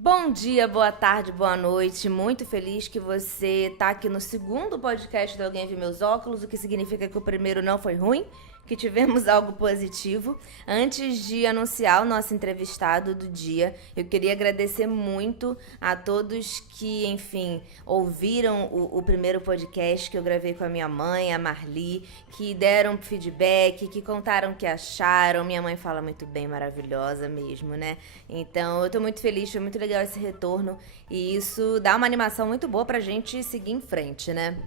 Bom dia, boa tarde, boa noite. Muito feliz que você tá aqui no segundo podcast do Alguém Viu Meus Óculos, o que significa que o primeiro não foi ruim, que tivemos algo positivo. Antes de anunciar o nosso entrevistado do dia, eu queria agradecer muito a todos que, enfim, ouviram o primeiro podcast que eu gravei com a minha mãe, a Marli, que deram feedback, que contaram o que acharam. Minha mãe fala muito bem, maravilhosa mesmo, né? Então, eu tô muito feliz, foi muito legal esse retorno e isso dá uma animação muito boa pra gente seguir em frente, né?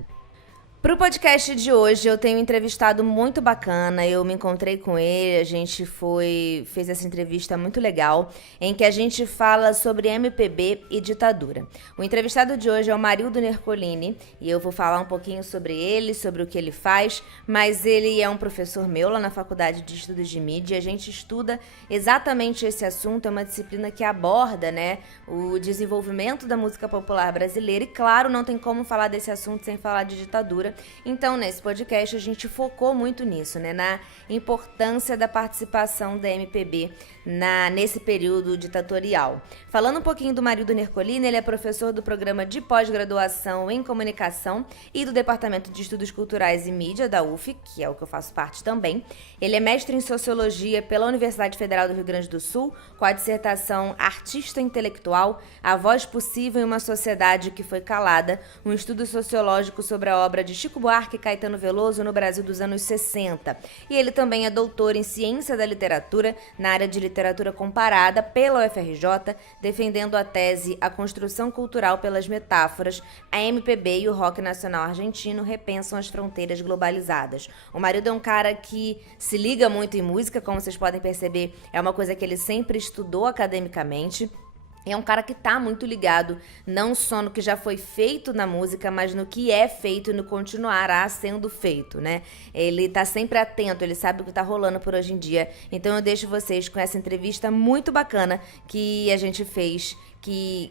Pro podcast de hoje, eu tenho um entrevistado muito bacana. Eu me encontrei com ele, a gente fez essa entrevista muito legal, em que a gente fala sobre MPB e ditadura. O entrevistado de hoje é o Marildo Nercolini, e eu vou falar um pouquinho sobre ele, sobre o que ele faz, mas ele é um professor meu lá na Faculdade de Estudos de Mídia, e a gente estuda exatamente esse assunto, é uma disciplina que aborda, né, o desenvolvimento da música popular brasileira, e claro, não tem como falar desse assunto sem falar de ditadura. Então, nesse podcast, a gente focou muito nisso, né? Na importância da participação da MPB nesse período ditatorial. Falando um pouquinho do Marildo Nercolini, ele é professor do programa de pós-graduação em comunicação e do Departamento de Estudos Culturais e Mídia da UF, que é o que eu faço parte também. Ele é mestre em Sociologia pela Universidade Federal do Rio Grande do Sul, com a dissertação Artista Intelectual, a voz possível em uma sociedade que foi calada, um estudo sociológico sobre a obra de Chico Buarque e Caetano Veloso no Brasil dos anos 60. E ele também é doutor em Ciência da Literatura, na área de Literatura Comparada, pela UFRJ, defendendo a tese A Construção Cultural pelas Metáforas, a MPB e o rock nacional argentino repensam as fronteiras globalizadas. O Marildo é um cara que se liga muito em música, como vocês podem perceber, é uma coisa que ele sempre estudou academicamente. É um cara que tá muito ligado, não só no que já foi feito na música, mas no que é feito e no continuará sendo feito, né? Ele tá sempre atento, ele sabe o que tá rolando por hoje em dia. Então eu deixo vocês com essa entrevista muito bacana que a gente fez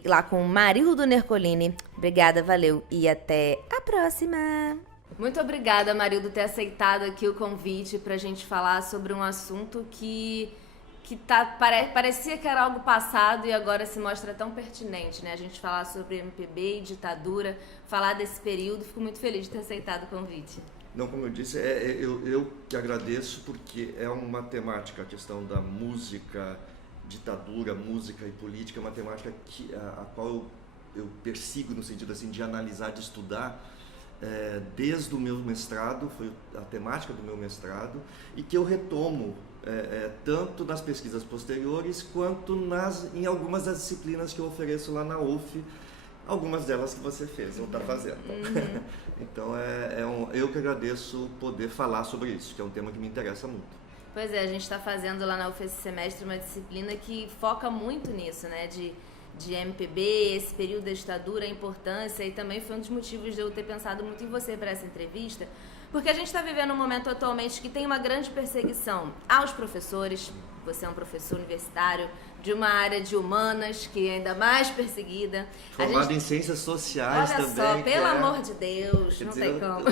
lá com o Marildo Nercolini. Obrigada, valeu e até a próxima! Muito obrigada, Marildo, ter aceitado aqui o convite pra gente falar sobre um assunto que parecia que era algo passado e agora se mostra tão pertinente, né? A gente falar sobre MPB e ditadura, falar desse período. Fico muito feliz de ter aceitado o convite. Não, como eu disse, eu que agradeço porque é uma temática, a questão da música, ditadura, música e política, é uma temática a qual eu persigo no sentido assim, de analisar, de estudar, desde o meu mestrado, foi a temática do meu mestrado, e que eu retomo tanto nas pesquisas posteriores quanto em algumas das disciplinas que eu ofereço lá na UF, algumas delas que você fez ou está fazendo. Uhum. Então eu que agradeço poder falar sobre isso, que é um tema que me interessa muito. Pois é, a gente está fazendo lá na UF esse semestre uma disciplina que foca muito nisso, né, de MPB, esse período da ditadura, a importância, e também foi um dos motivos de eu ter pensado muito em você para essa entrevista, porque a gente está vivendo um momento atualmente que tem uma grande perseguição aos professores. Você é um professor universitário de uma área de humanas que é ainda mais perseguida. Formado em ciências sociais Olha também. Olha só, pelo amor de Deus, não tem como.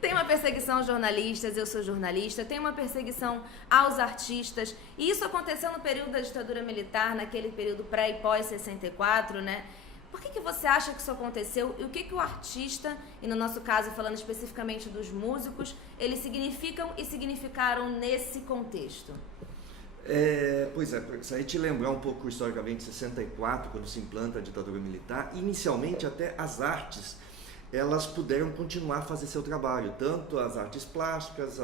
Tem uma perseguição aos jornalistas, eu sou jornalista, tem uma perseguição aos artistas, e isso aconteceu no período da ditadura militar, naquele período pré e pós 64, né? Por que você acha que isso aconteceu e o que o artista, e no nosso caso falando especificamente dos músicos, eles significam e significaram nesse contexto? Pois é, se a gente lembrar um pouco historicamente, 64, quando se implanta a ditadura militar, inicialmente até as artes, elas puderam continuar a fazer seu trabalho, tanto as artes plásticas,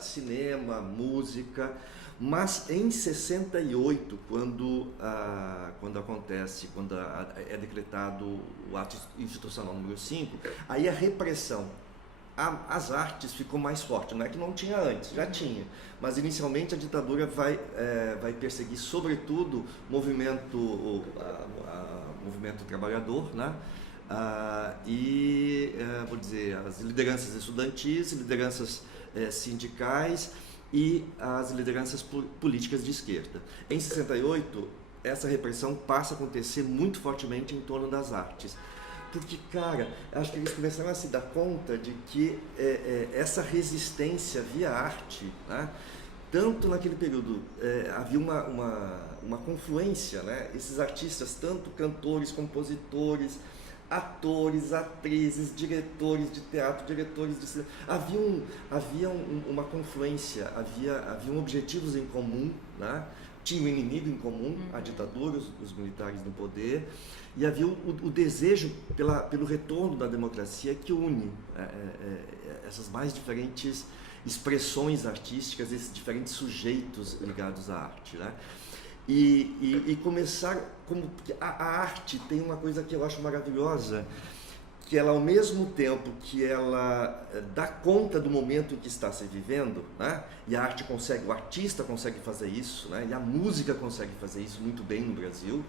cinema, música, mas em 68, quando é decretado o ato institucional número 5, aí a repressão às artes ficou mais forte. Não é que não tinha antes, já tinha, mas inicialmente a ditadura vai perseguir sobretudo movimento trabalhador, né? Vou dizer, as lideranças estudantis, lideranças sindicais e as lideranças políticas de esquerda. Em 68, essa repressão passa a acontecer muito fortemente em torno das artes. Porque, cara, acho que eles começaram a se dar conta de que essa resistência via arte, né, tanto naquele período havia uma confluência, né? Esses artistas, tanto cantores, compositores, atores, atrizes, diretores de teatro, diretores de cinema, havia uma confluência, haviam objetivos em comum, né? Tinha um inimigo em comum, a ditadura, os militares no poder, e havia o desejo pelo retorno da democracia que une essas mais diferentes expressões artísticas, esses diferentes sujeitos ligados à arte, né? E começar, como a arte tem uma coisa que eu acho maravilhosa, que ela, ao mesmo tempo que ela dá conta do momento em que está se vivendo, né? E a arte consegue, o artista consegue fazer isso, né? E a música consegue fazer isso muito bem no Brasil.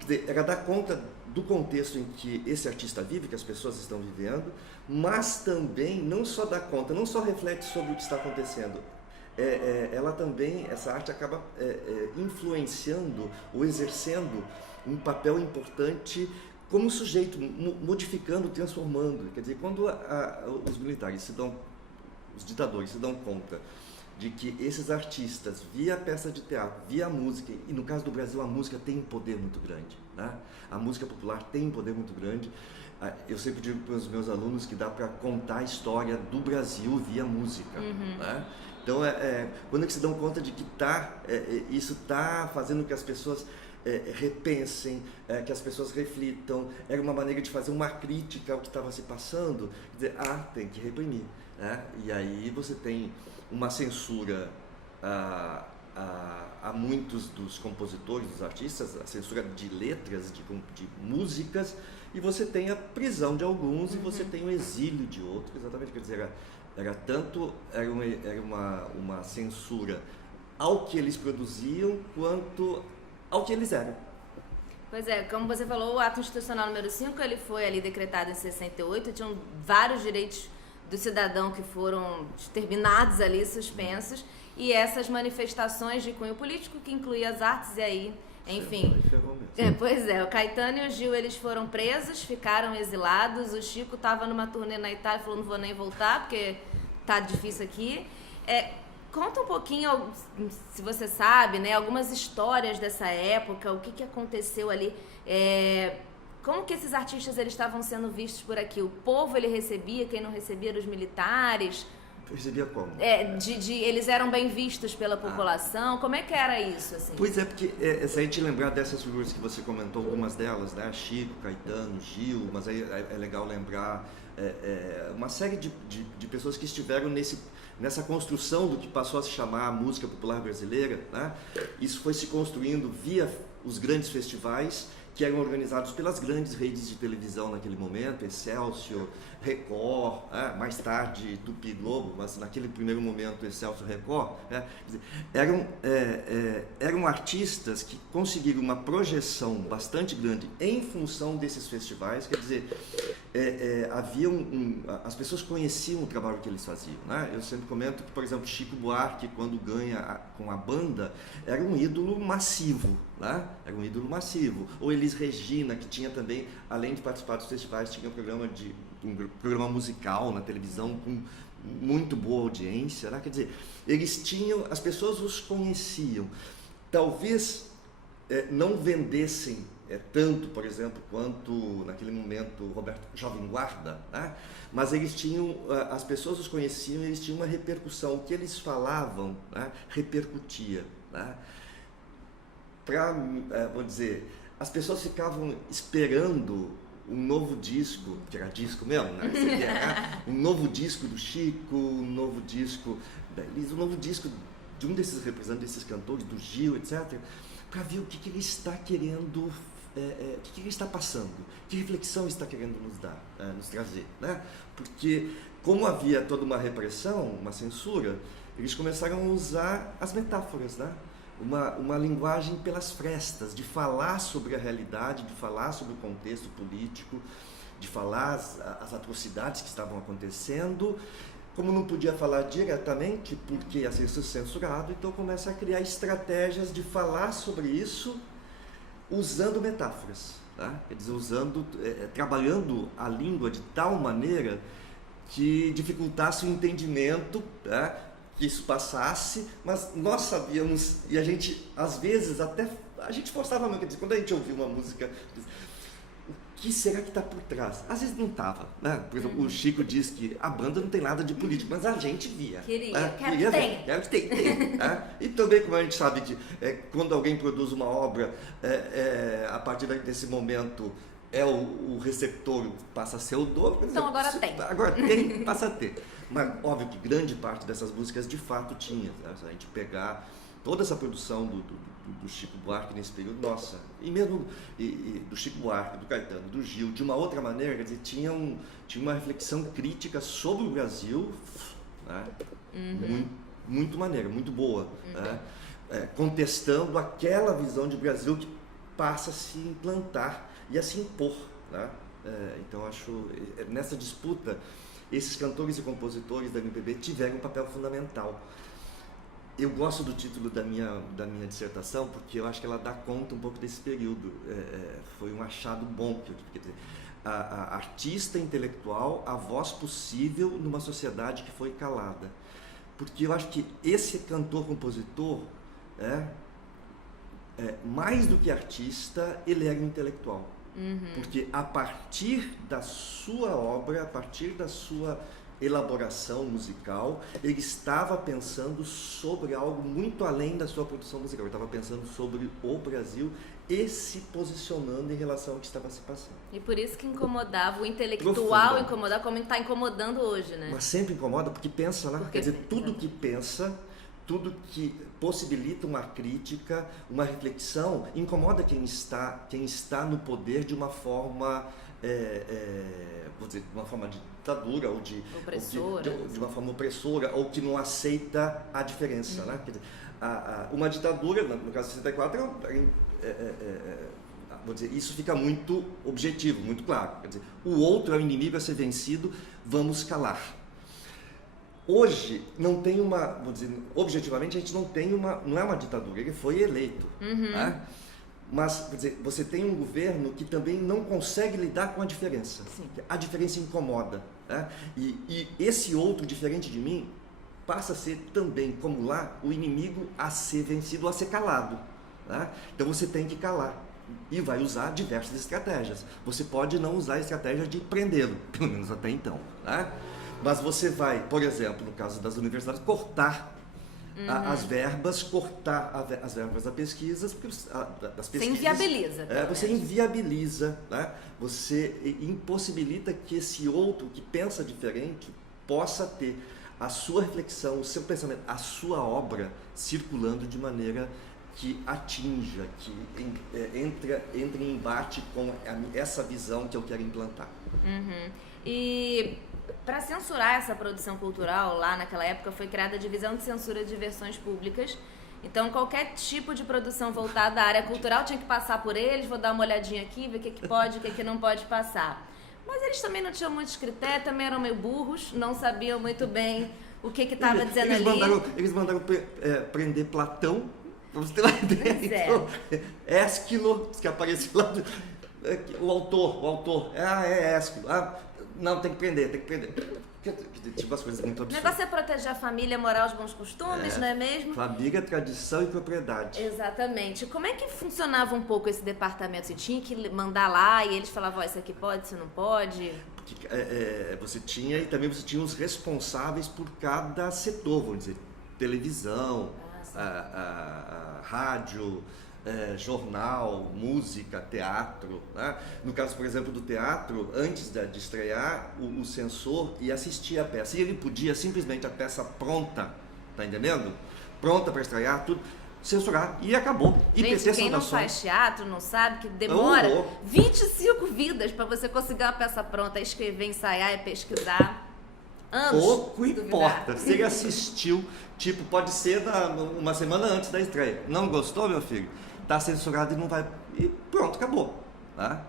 Quer dizer, ela dá conta do contexto em que esse artista vive, que as pessoas estão vivendo, mas também não só dá conta, não só reflete sobre o que está acontecendo, ela também, essa arte acaba influenciando ou exercendo um papel importante como sujeito, modificando, transformando. Quer dizer, quando os militares os ditadores se dão conta de que esses artistas, via peça de teatro, via música, e no caso do Brasil a música tem um poder muito grande, né? A música popular tem um poder muito grande. Eu sempre digo para os meus alunos que dá para contar a história do Brasil via música, né? Então, quando eles se dão conta de que isso está fazendo que as pessoas repensem, que as pessoas reflitam, era uma maneira de fazer uma crítica ao que estava se passando, dizer, tem que reprimir, né? E aí você tem uma censura a muitos dos compositores, dos artistas, a censura de letras, de músicas, e você tem a prisão de alguns e você tem o exílio de outros, exatamente, quer dizer, era uma censura ao que eles produziam quanto ao que eles eram. Pois é, como você falou, o ato institucional número 5, ele foi ali decretado em 68, tinham vários direitos do cidadão que foram exterminados ali, suspensos, e essas manifestações de cunho político que incluía as artes, e aí, enfim. Pois é, o Caetano e o Gil, eles foram presos, ficaram exilados, o Chico estava numa turnê na Itália, falou, não vou nem voltar, porque tá difícil aqui. Conta um pouquinho, se você sabe, né, algumas histórias dessa época, o que aconteceu ali, como que esses artistas eles estavam sendo vistos por aqui? O povo ele recebia, quem não recebia eram os militares? Recebia como? Eles eram bem vistos pela população, como é que era isso? Assim? Pois é, porque se a gente lembrar dessas figuras que você comentou, algumas delas, né, Chico, Caetano, Gil, mas aí é legal lembrar uma série de pessoas que estiveram nessa construção do que passou a se chamar a música popular brasileira, né? Isso foi se construindo via os grandes festivais que eram organizados pelas grandes redes de televisão naquele momento, Excelsior, Record, mais tarde Tupi Globo, mas naquele primeiro momento Excelsior, Record, eram artistas que conseguiram uma projeção bastante grande em função desses festivais, quer dizer, as pessoas conheciam o trabalho que eles faziam, né? Eu sempre comento que, por exemplo, Chico Buarque, quando ganha com a banda, era um ídolo massivo, né? Era um ídolo massivo. Ou Elis Regina, que tinha também, além de participar dos festivais, tinha um programa musical na televisão com muito boa audiência, né? Quer dizer, as pessoas os conheciam. Talvez não vendessem tanto, por exemplo, quanto naquele momento Roberto Jovem Guarda, né? Mas as pessoas os conheciam, eles tinham uma repercussão, o que eles falavam, né, repercutia, né? Vou dizer, as pessoas ficavam esperando um novo disco, que era disco mesmo, né? Um novo disco do Chico, um novo disco da Elis, um novo disco de um desses representantes, desses cantores, do Gil, etc., para ver o que ele está querendo, o que ele está passando, que reflexão está querendo nos trazer, né? Porque, como havia toda uma repressão, uma censura, eles começaram a usar as metáforas, né? Uma linguagem pelas frestas, de falar sobre a realidade, de falar sobre o contexto político, de falar as atrocidades que estavam acontecendo. Como não podia falar diretamente, porque ia ser censurado, então começa a criar estratégias de falar sobre isso usando metáforas, tá? Quer dizer, trabalhando a língua de tal maneira que dificultasse o entendimento, tá? que isso passasse, mas nós sabíamos, e a gente, às vezes, até a gente forçava muito, quando a gente ouvia uma música, o que será que está por trás? Às vezes não estava, né? Por exemplo, o Chico diz que a banda não tem nada de político, mas a gente via. Queria, né? quero que tem. Né? E também, como a gente sabe que quando alguém produz uma obra, a partir desse momento, o receptor passa a ser o dono. Então agora tem. Agora tem, passa a ter. Mas óbvio que grande parte dessas músicas de fato tinha. Né? Se a gente pegar toda essa produção do Chico Buarque nesse período, nossa, e mesmo do Chico Buarque, do Caetano, do Gil, de uma outra maneira, quer dizer, tinha uma reflexão crítica sobre o Brasil, né? Muito maneira, muito boa, né? Contestando aquela visão de Brasil que passa a se implantar e a se impor, né? Então acho, nessa disputa, esses cantores e compositores da MPB tiveram um papel fundamental. Eu gosto do título da minha dissertação porque eu acho que ela dá conta um pouco desse período. Foi um achado bom, quer dizer, a artista intelectual, a voz possível numa sociedade que foi calada. Porque eu acho que esse cantor-compositor, mais do que artista, ele era um intelectual. Porque a partir da sua obra, a partir da sua elaboração musical, ele estava pensando sobre algo muito além da sua produção musical. Ele estava pensando sobre o Brasil e se posicionando em relação ao que estava se passando. E por isso que incomodava o intelectual, incomodava como está incomodando hoje, né? Mas sempre incomoda porque pensa, né? Quer dizer, tudo que pensa, tudo que possibilita uma crítica, uma reflexão, incomoda quem está no poder de uma forma, vou dizer, de uma forma de ditadura ou de uma forma opressora, ou que não aceita a diferença, né? Quer dizer, uma ditadura, no caso de 64, vou dizer, isso fica muito objetivo, muito claro. Quer dizer, o outro é o inimigo a ser vencido, vamos calar. Hoje não tem vou dizer, objetivamente a gente não é uma ditadura, ele foi eleito, né? Mas, quer dizer, você tem um governo que também não consegue lidar com a diferença. Sim. A diferença incomoda, né? E esse outro diferente de mim passa a ser também, como lá, o inimigo a ser vencido, a ser calado, né? Então você tem que calar e vai usar diversas estratégias. Você pode não usar a estratégia de prendê-lo, pelo menos até então, né? Mas você vai, por exemplo, no caso das universidades, cortar as verbas, as verbas das pesquisas. Você inviabiliza. Você inviabiliza, né? Você impossibilita que esse outro que pensa diferente possa ter a sua reflexão, o seu pensamento, a sua obra circulando de maneira que atinja, que entre em embate com essa visão que eu quero implantar. E para censurar essa produção cultural, lá naquela época foi criada a Divisão de Censura de Versões Públicas. Então qualquer tipo de produção voltada à área cultural tinha que passar por eles, vou dar uma olhadinha aqui, ver o que pode, o que não pode passar. Mas eles também não tinham muitos critérios, também eram meio burros, não sabiam muito bem o que estava dizendo ali. Eles mandaram prender Platão, pra você ter uma ideia. Então, Ésquilo, que apareceu lá, o autor, é Ésquilo. Não, tem que prender. Tipo as coisas muito absurdas. O negócio é proteger a família, moral, os bons costumes, não é mesmo? Família, tradição e propriedade. Exatamente. Como é que funcionava um pouco esse departamento? Você tinha que mandar lá e eles falavam, isso aqui pode, isso não pode? Porque, você tinha os responsáveis por cada setor, vamos dizer, televisão, rádio, jornal, música, teatro, né? No caso, por exemplo, do teatro, antes de estrear, o censor ia assistir a peça. E ele podia simplesmente a peça pronta, tá entendendo? Pronta para estrear, tudo, censurar e acabou. E gente, quem não faz teatro não sabe que demora 25 vidas para você conseguir uma peça pronta, escrever, ensaiar e pesquisar. Anos. Pouco importa. Se ele assistiu, tipo, pode ser uma semana antes da estreia. Não gostou, meu filho? Tá censurado e não vai. E pronto, acabou. Tá?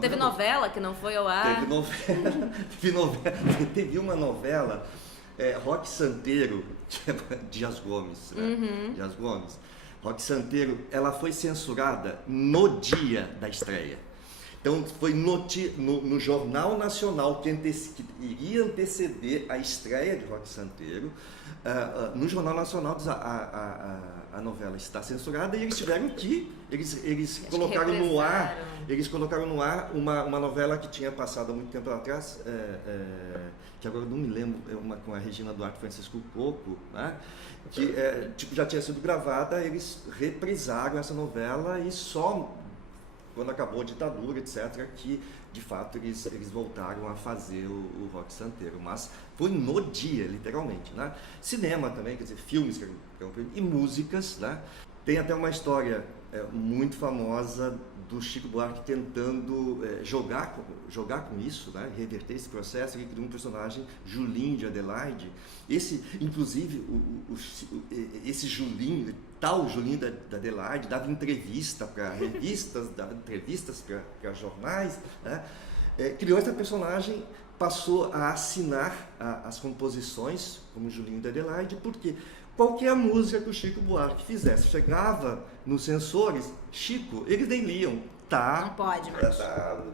Teve novela que não foi ao ar. Teve uma novela, Roque Santeiro, Dias Gomes. Né? Dias Gomes. Roque Santeiro, ela foi censurada no dia da estreia. Então foi no Jornal Nacional que iria anteceder a estreia de Roque Santeiro. No Jornal Nacional diz a novela está censurada e eles tiveram eles colocaram no ar, uma novela que tinha passado há muito tempo atrás, que agora não me lembro, com a Regina Duarte e Francisco Coco, né? Que já tinha sido gravada, eles reprisaram essa novela e só quando acabou a ditadura, etc., que de fato eles voltaram a fazer o Roque Santeiro, mas foi no dia, literalmente, né? Cinema também, quer dizer, filmes e músicas, né? Tem até uma história muito famosa do Chico Buarque tentando jogar com isso, né? Reverter esse processo. Ele criou um personagem, Julinho de Adelaide. Inclusive, esse Julinho, tal Julinho da Adelaide, dava entrevista para revistas, dava entrevistas para jornais, né? Criou essa personagem, passou a assinar as composições como Julinho da Adelaide, porque qualquer música que o Chico Buarque fizesse, chegava nos censores, Chico, eles nem liam. Não pode mais.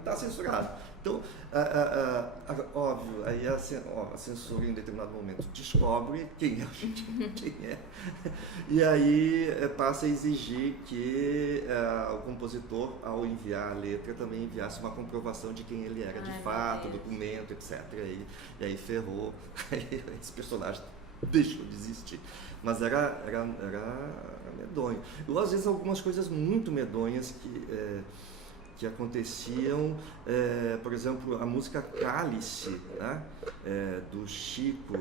Tá censurado. Então, óbvio, aí a censura em determinado momento descobre quem é. E aí passa a exigir que o compositor, ao enviar a letra, também enviasse uma comprovação de quem ele era de fato, documento, etc. E aí ferrou, aí esse personagem deixou de existir. Mas era medonho. Eu, às vezes, algumas coisas muito medonhas que aconteciam, por exemplo, a música Cálice, né? Do Chico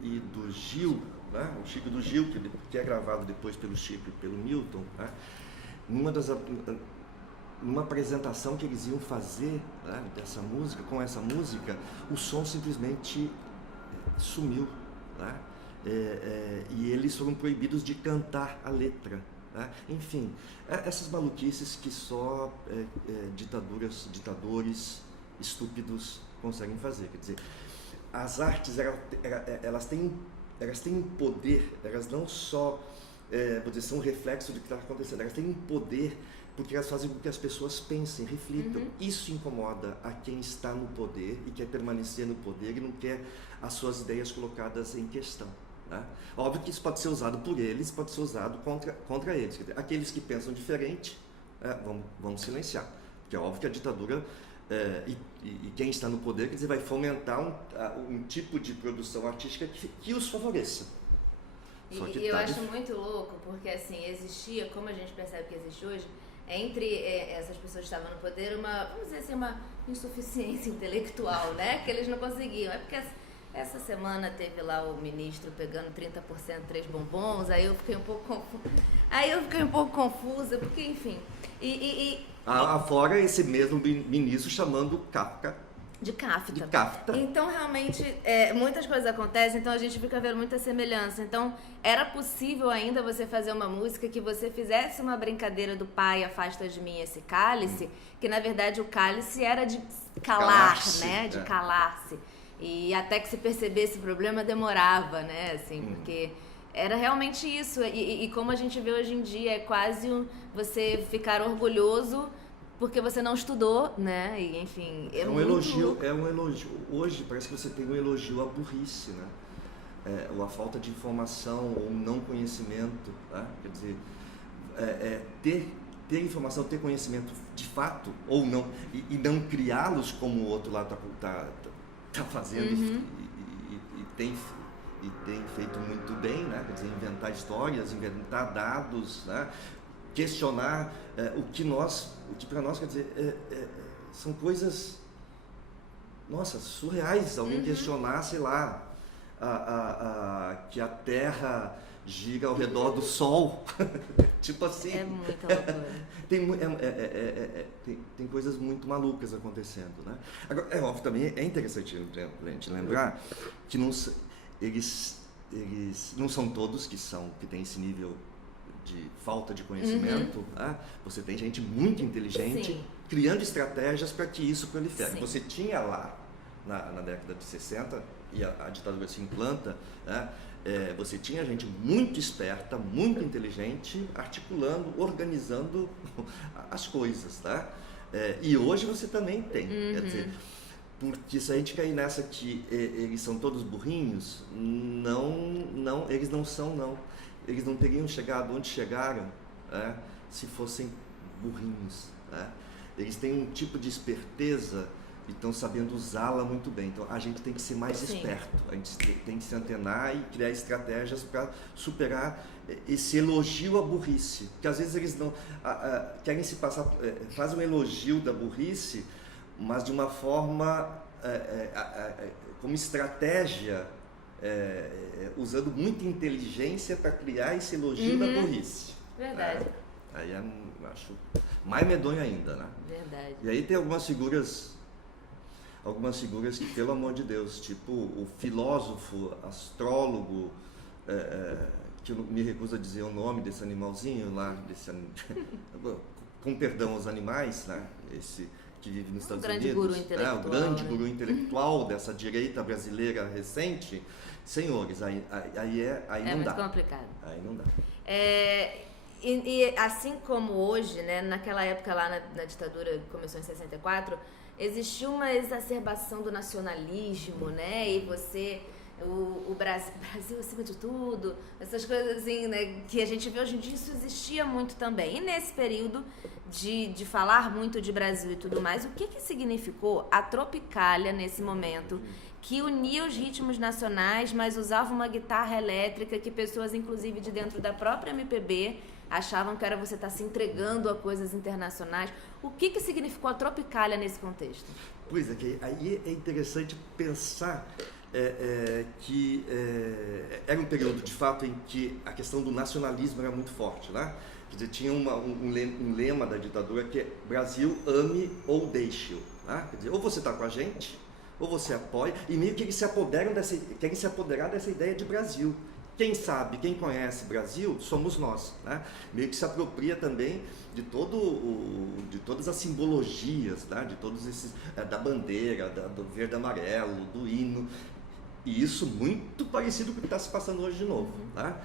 e do Gil, né? O Chico e do Gil, que é gravado depois pelo Chico e pelo Milton, né? Numa apresentação que eles iam fazer, né, com essa música, o som simplesmente sumiu, né? E eles foram proibidos de cantar a letra, né? Enfim, essas maluquices que só ditadores estúpidos conseguem fazer. Quer dizer, as artes elas têm poder, elas não só vou dizer, são um reflexo do que está acontecendo, elas têm um poder porque elas fazem com que as pessoas pensem, reflitam. Isso incomoda a quem está no poder e quer permanecer no poder e não quer as suas ideias colocadas em questão, né? Óbvio que isso pode ser usado por eles, pode ser usado contra eles. Quer dizer, aqueles que pensam diferente, vamos silenciar. Porque é óbvio que a ditadura e quem está no poder, quer dizer, vai fomentar um tipo de produção artística que os favoreça. E eu acho muito louco, porque assim, existia, como a gente percebe que existe hoje, entre essas pessoas que estavam no poder, vamos dizer assim, uma insuficiência intelectual, né? Que eles não conseguiam. É porque essa semana teve lá o ministro pegando 30% 3 bombons, aí eu fiquei um pouco confusa, porque enfim. Fora esse mesmo ministro chamando Kafka de Kafta. Kafta. Então, realmente, muitas coisas acontecem, então a gente fica vendo muita semelhança. Então, era possível ainda você fazer uma música que você fizesse uma brincadeira do pai, afasta de mim esse cálice, que na verdade o cálice era de calar-se, né? De calar-se. E até que se percebesse o problema demorava, né? Assim, porque era realmente isso. E como a gente vê hoje em dia, é quase você ficar orgulhoso porque você não estudou, né? E, enfim, é um elogio. Hoje parece que você tem um elogio à burrice, né? Ou à falta de informação, ou não conhecimento, né? Quer dizer, ter informação, ter conhecimento de fato, ou não, e não criá-los como o outro lá tá fazendo e tem feito muito bem, né? Quer dizer, inventar histórias, inventar dados, né? Questionar o que para nós, quer dizer, são coisas, nossa, surreais. Alguém questionar, sei lá, que a Terra gira ao redor do Sol. Tipo assim. É muita loucura. Tem coisas muito malucas acontecendo, né? Agora, óbvio, também é interessante a gente lembrar que eles não são todos que têm esse nível de falta de conhecimento, né? Você tem gente muito inteligente criando estratégias para que isso prolifere. Sim. Você tinha lá, na década de 60, e a ditadura se implanta, né? você tinha gente muito esperta, muito inteligente, articulando, organizando as coisas, tá? E hoje você também tem, quer dizer, porque se a gente cair nessa que eles são todos burrinhos, eles não são, não. Eles não teriam chegado onde chegaram, se fossem burrinhos, né? Eles têm um tipo de esperteza e estão sabendo usá-la muito bem. Então a gente tem que ser mais esperto, a gente tem que se antenar e criar estratégias para superar esse elogio à burrice, porque às vezes eles não querem se passar, fazem um elogio da burrice, mas de uma forma como estratégia, usando muita inteligência para criar esse elogio da burrice. Verdade. Aí acho mais medonho ainda, né? Verdade. E aí tem algumas figuras que, pelo amor de Deus, tipo o filósofo, astrólogo, que eu me recuso a dizer o nome desse animalzinho lá, com perdão aos animais, né? Esse que vive nos Estados Unidos. O grande guru intelectual dessa direita brasileira recente. Senhores, aí não dá. É muito complicado. Aí não dá. E assim como hoje, né, naquela época lá na ditadura que começou em 64, existiu uma exacerbação do nacionalismo, né? E o Brasil acima de tudo, essas coisas assim, né, que a gente vê hoje em dia, isso existia muito também. E nesse período de falar muito de Brasil e tudo mais, o que significou a Tropicália nesse momento, que unia os ritmos nacionais, mas usava uma guitarra elétrica que pessoas, inclusive de dentro da própria MPB, achavam que era você estar se entregando a coisas internacionais. O que significou a Tropicália nesse contexto? Pois é, que aí é interessante pensar que era um período, de fato, em que a questão do nacionalismo era muito forte, né? Quer dizer, tinha um lema da ditadura que é Brasil, ame ou deixe-o, né? Quer dizer, ou você está com a gente, ou você apoia, e meio que eles querem se apoderar dessa ideia de Brasil. Quem sabe, quem conhece Brasil, somos nós, né? Meio que se apropria também de todas as simbologias, né? De todos esses, da bandeira, do verde e amarelo, do hino, e isso muito parecido com o que está se passando hoje de novo, né?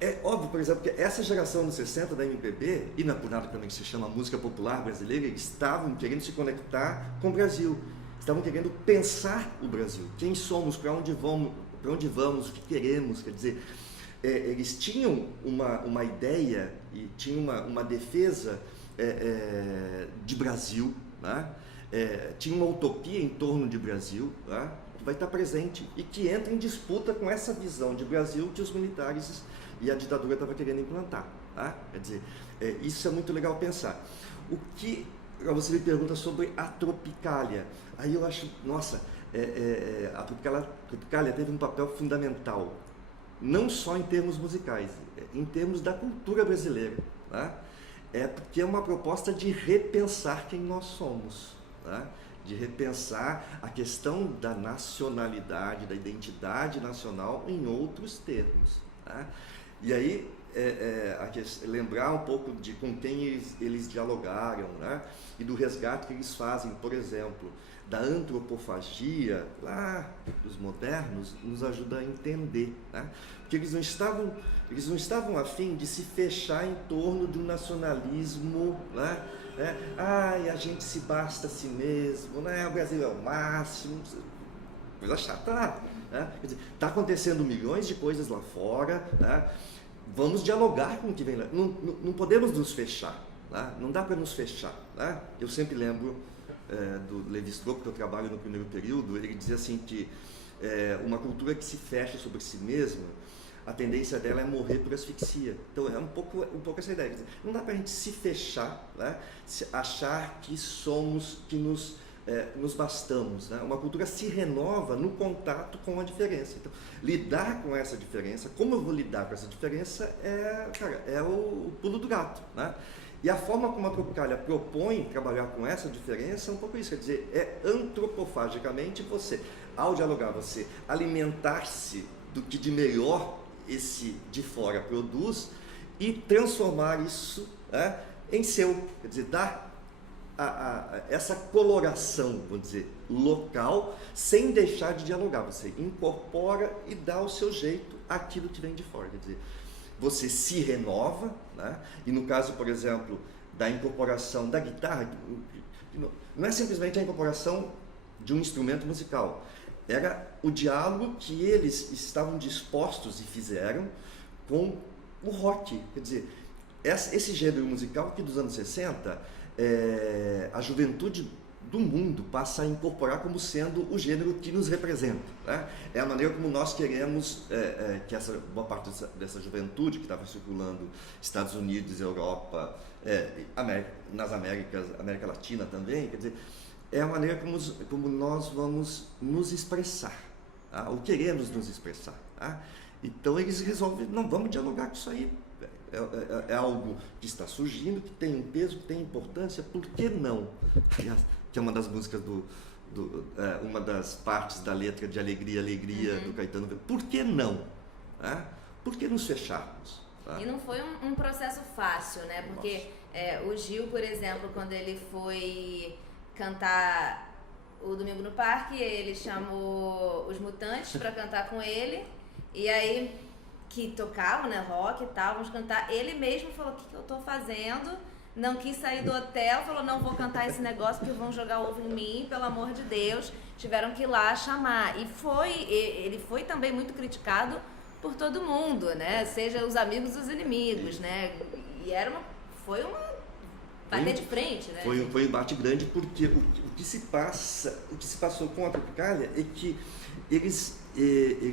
É óbvio, por exemplo, que essa geração dos 60 da MPB, e não é por nada também que se chama música popular brasileira, eles estavam querendo se conectar com o Brasil, estavam querendo pensar o Brasil, quem somos, para onde vamos, o que queremos, quer dizer, eles tinham uma ideia e tinham uma defesa de Brasil, né? Tinha uma utopia em torno de Brasil, né? Que vai estar presente e que entra em disputa com essa visão de Brasil que os militares e a ditadura estavam querendo implantar, tá? Quer dizer, isso é muito legal pensar. O que você me pergunta sobre a Tropicália, aí eu acho, nossa, a Tropicália teve um papel fundamental, não só em termos musicais, em termos da cultura brasileira, tá? Porque é uma proposta de repensar quem nós somos, tá? De repensar a questão da nacionalidade, da identidade nacional em outros termos, tá? E aí, lembrar um pouco de com quem eles dialogaram, né? E do resgate que eles fazem, por exemplo, da antropofagia, lá dos modernos, nos ajuda a entender, né? Porque eles não estavam a fim de se fechar em torno de um nacionalismo, né? Ai, a gente se basta a si mesmo, né? O Brasil é o máximo, coisa chata, né? Quer dizer, está acontecendo milhões de coisas lá fora, né? Vamos dialogar com o que vem lá, não podemos nos fechar, né? Não dá para nos fechar, né? Eu sempre lembro do Lévi-Strauss, que eu trabalho no primeiro período, ele dizia assim que uma cultura que se fecha sobre si mesma, a tendência dela é morrer por asfixia. Então é um pouco essa ideia. Não dá para a gente se fechar, né? Achar que somos, que nos bastamos, né? Uma cultura se renova no contato com a diferença. Então, lidar com essa diferença, como eu vou lidar com essa diferença, é o pulo do gato, né? E a forma como a Tropicália propõe trabalhar com essa diferença é um pouco isso, quer dizer, antropofagicamente você, ao dialogar, você alimentar-se do que de melhor esse de fora produz e transformar isso, né, em seu, quer dizer, dar essa coloração, vamos dizer, local, sem deixar de dialogar. Você incorpora e dá o seu jeito àquilo que vem de fora. Quer dizer, você se renova, né? E no caso, por exemplo, da incorporação da guitarra, não é simplesmente a incorporação de um instrumento musical, era o diálogo que eles estavam dispostos e fizeram com o rock. Quer dizer, esse gênero musical que dos anos 60, a juventude do mundo passa a incorporar como sendo o gênero que nos representa, né? É a maneira como nós queremos que essa boa parte dessa juventude que estava circulando Estados Unidos, Europa, nas Américas, América Latina também, quer dizer, é a maneira como nós vamos nos expressar, tá? Ou queremos nos expressar, tá? Então eles resolvem, não, vamos dialogar com isso aí. É algo que está surgindo, que tem um peso, que tem importância, por que não? Que é uma das músicas uma das partes da letra de Alegria, Alegria, do Caetano. Por que não? Por que nos fecharmos? Tá? E não foi um processo fácil, né? Porque o Gil, por exemplo, quando ele foi cantar o Domingo no Parque, ele chamou os Mutantes para cantar com ele, e aí que tocavam, né, rock e tal, vamos cantar. Ele mesmo falou, o que eu tô fazendo? Não quis sair do hotel, falou, não vou cantar esse negócio porque vão jogar ovo em mim, pelo amor de Deus. Tiveram que ir lá chamar. E ele foi também muito criticado por todo mundo, né? Seja os amigos e os inimigos, né? E foi uma bater de frente, né? Foi um embate grande, porque o que se passou com a Tropicália é que eles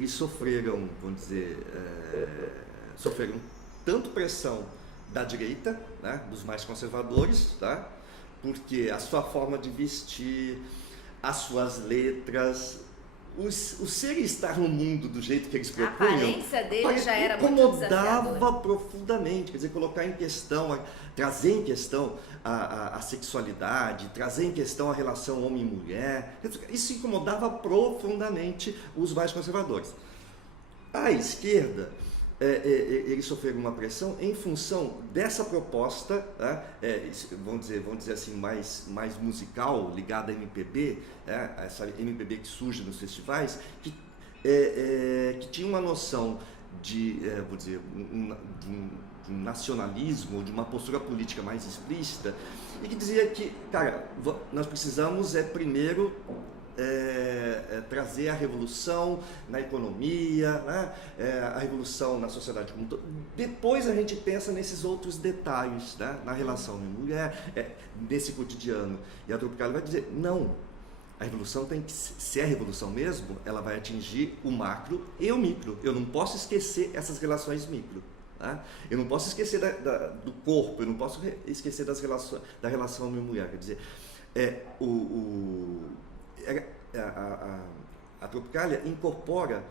sofreram, vamos dizer, sofreram tanto pressão da direita, né, dos mais conservadores, tá? Porque a sua forma de vestir, as suas letras, o ser e estar no mundo do jeito que eles propunham, a aparência dele já era muito desafiadora. Incomodava profundamente, quer dizer, colocar em questão, trazer em questão a sexualidade, trazer em questão a relação homem-mulher, isso incomodava profundamente os mais conservadores. A esquerda, eles sofreram uma pressão em função dessa proposta, tá? Vamos dizer assim, mais musical, ligada à MPB, essa MPB que surge nos festivais, que tinha uma noção de, vou dizer, de um nacionalismo, de uma postura política mais explícita, e que dizia que, cara, nós precisamos primeiro trazer a revolução na economia, né? A revolução na sociedade como um todo. Depois a gente pensa nesses outros detalhes, né? Na relação homem-mulher, nesse cotidiano. E a Tropicália vai dizer, não, a revolução tem que ser a revolução mesmo, ela vai atingir o macro e o micro. Eu não posso esquecer essas relações micro. Tá? Eu não posso esquecer do corpo, eu não posso esquecer da relação homem-mulher. Quer dizer, a Tropicália incorpora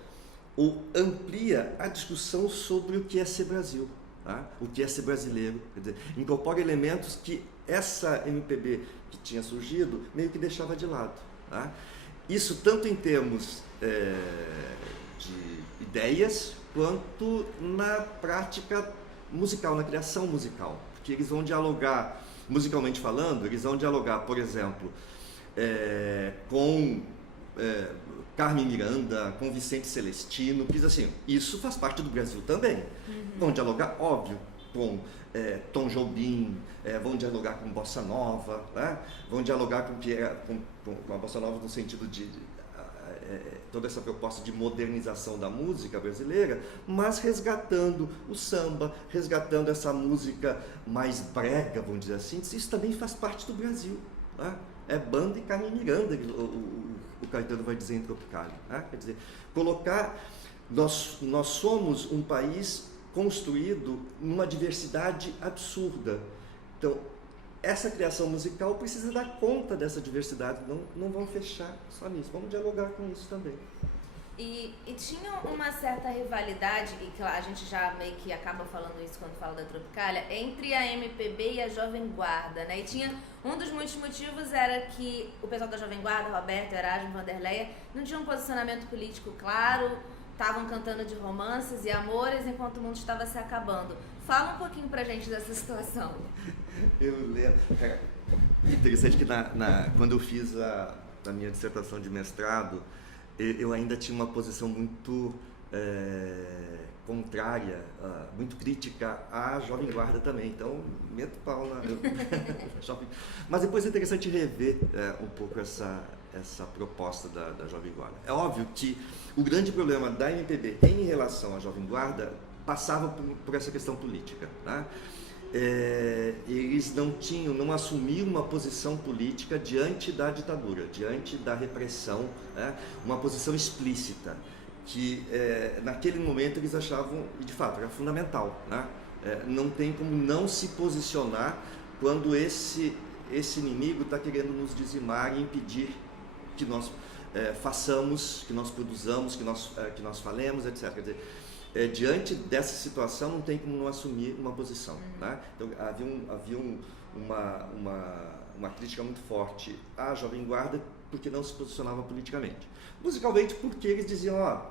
ou amplia a discussão sobre o que é ser Brasil, tá? O que é ser brasileiro, quer dizer, incorpora elementos que essa MPB que tinha surgido meio que deixava de lado, tá? Isso tanto em termos de ideias quanto na prática musical, na criação musical, porque eles vão dialogar, musicalmente falando, eles vão dialogar, por exemplo, com Carmen Miranda, com Vicente Celestino, que diz assim, isso faz parte do Brasil também. Vão dialogar, óbvio, com Tom Jobim, vão dialogar com Bossa Nova, né? Vão dialogar com a Bossa Nova no sentido de toda essa proposta de modernização da música brasileira, mas resgatando o samba, resgatando essa música mais brega, vamos dizer assim, isso também faz parte do Brasil, né? É banda e Carmen Miranda, o Caetano vai dizer em Tropicália, né? Quer dizer, nós somos um país construído numa diversidade absurda. Então, essa criação musical precisa dar conta dessa diversidade, não vamos fechar só nisso, vamos dialogar com isso também. E tinha uma certa rivalidade, e que a gente já meio que acaba falando isso quando fala da Tropicália, entre a MPB e a Jovem Guarda, né? E tinha, um dos muitos motivos era que o pessoal da Jovem Guarda, Roberto, Erasmo, Vanderleia, não tinha um posicionamento político claro, estavam cantando de romances e amores enquanto o mundo estava se acabando. Fala um pouquinho pra gente dessa situação. Eu lembro. Cara, interessante que quando eu fiz a minha dissertação de mestrado, eu ainda tinha uma posição muito contrária, muito crítica à Jovem Guarda também. Então, meto pau na... Mas depois é interessante rever um pouco essa proposta da Jovem Guarda. É óbvio que o grande problema da MPB em relação à Jovem Guarda passava por essa questão política, né? Eles não assumiam uma posição política diante da ditadura, diante da repressão, né? Uma posição explícita, que naquele momento eles achavam, e de fato era fundamental, né? Não tem como não se posicionar quando esse inimigo está querendo nos dizimar e impedir que nós façamos, que nós produzamos, que nós falemos, etc. Quer dizer, diante dessa situação não tem como não assumir uma posição, né? Então havia uma crítica muito forte à Jovem Guarda porque não se posicionava politicamente. Musicalmente porque eles diziam,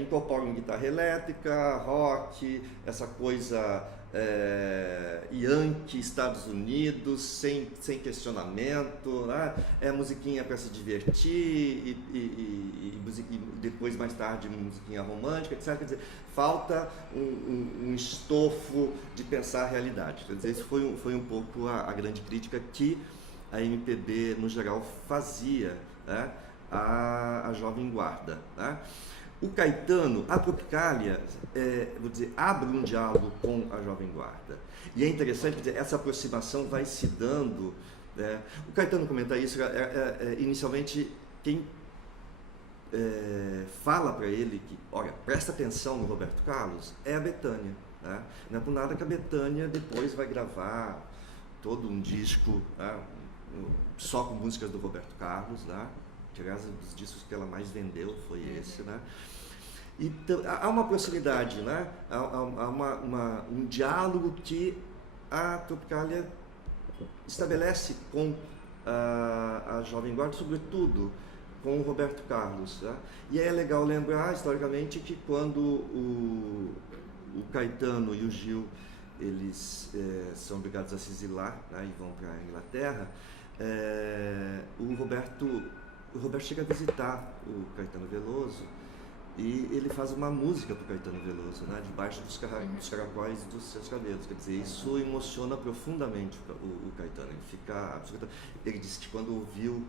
incorporam guitarra elétrica, rock, essa coisa Yankee, Estados Unidos, sem questionamento, né? Musiquinha para se divertir e depois, mais tarde, musiquinha romântica, etc. Quer dizer, falta um estofo de pensar a realidade. Quer dizer, isso foi um pouco a grande crítica que a MPB, no geral, fazia, né, à Jovem Guarda, né? O Caetano, a Tropicália, abre um diálogo com a Jovem Guarda. E é interessante, quer dizer, essa aproximação vai se dando. O Caetano comenta isso, inicialmente, quem fala para ele que, olha, presta atenção no Roberto Carlos, é a Bethânia, né? Não é por nada que a Bethânia depois vai gravar todo um disco, né, só com músicas do Roberto Carlos, né? Que, aliás, dos discos que ela mais vendeu foi esse, né? Então, há uma proximidade, né? Há um diálogo que a Tropicália estabelece com a Jovem Guarda, sobretudo com o Roberto Carlos, né? E é legal lembrar, historicamente, que quando o Caetano e o Gil eles são obrigados a se exilar, né, e vão para a Inglaterra, o Roberto chega a visitar o Caetano Veloso e ele faz uma música para o Caetano Veloso, né, debaixo dos caracóis dos seus cabelos. Quer dizer, isso emociona profundamente o Caetano. Ele disse que quando ouviu